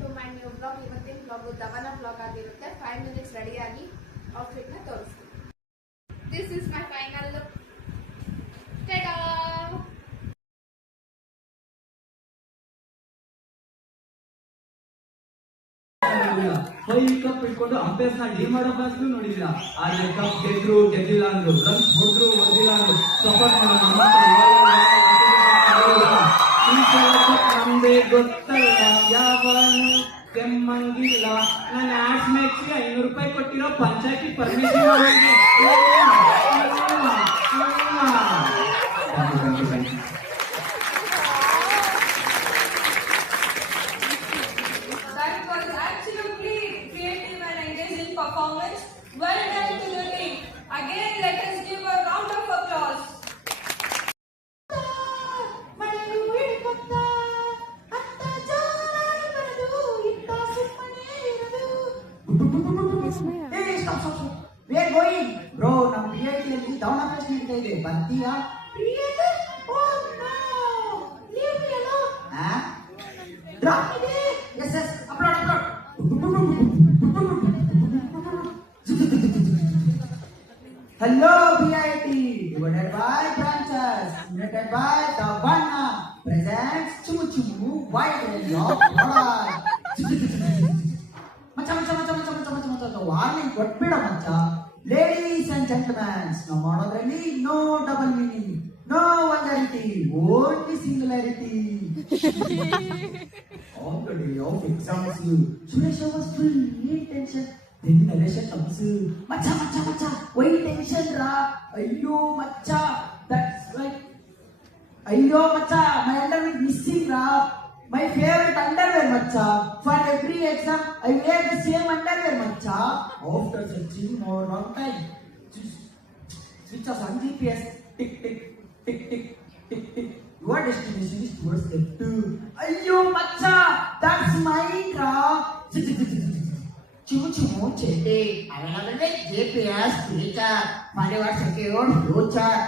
To my new blog. ಇವತ್ತಿನ blog ದವನ blog ಆಗಿರುತ್ತೆ. 5 ಮಿನಿಟ್ಸ್ ರೆಡಿಯಾಗಿ ಔಟ್ಫಿಟ್ ನ ತೋರಿಸ್ತೀನಿ. This is my final look. Tada! Cup ಇಟ್ಕೊಂಡು ಅಂಪೇರ್ಸ್ ನ ಡೀಲ್ ಮಾಡೋ ಕ್ಲಾಸ್ಗೂ ನೋಡಿದಿರ. ಆದ್ರೆ ಕಪ್ ಗೆದ್ರು ಗೆದ್ದಿಲ್ಲ ಅಂದ್ರು, ರನ್ಸ್ ಹೊಡೆದ್ರು ಹೊಡೆದಿಲ್ಲ ಅಂದ್ರು, ಸಪೋರ್ಟ್ ಮಾಡೋಣ ನಮ್ದೇ ಗೊತ್ತಲ್ಲ ಯಾವನು ಕೆಮ್ಮಂಗಿಲ್ಲ. ನನ್ನ ಆಡ್ಸ್ ಮೆಚ್ಚಿಗೆ 500 ರೂಪಾಯಿ ಕೊಟ್ಟಿರೋ ಪಂಚಾಯತಿ permission. Performance. Well done to the team. Again, let us give a round of applause. Hey, stop. We are going. Bro, ನಮ್ಮ PIT down operation ನಡೀತಾ ಇದೆ. ಬರ್ತೀಯಾ? PIT? Oh no. Leave me alone. Drop me. Yes. Upload. Hello BIT, divided by branches, united by the Vanna, presents Chumu wide range of products. Macha, warning ಕೊಟ್ಬಿಡ ಮಚ್ಚ. Ladies and gentlemen, ನಾವು ಮಾಡೋದ್ರಲ್ಲಿ no double meaning, no vulgarity, only singularity. On the day of exams, Suresh was full tension. Then narration comes, macha, why tension ra? Ayyo macha, that's like, ayyo macha, my underwear missing ra. My favorite underwear macha. For every exam, I wear the same underwear macha. After searching for long time, switch off on GPS, tick. Your destination is towards F2. Ayyo macha, that's mine ra. Cium cete, available GPS filter, forward secure future.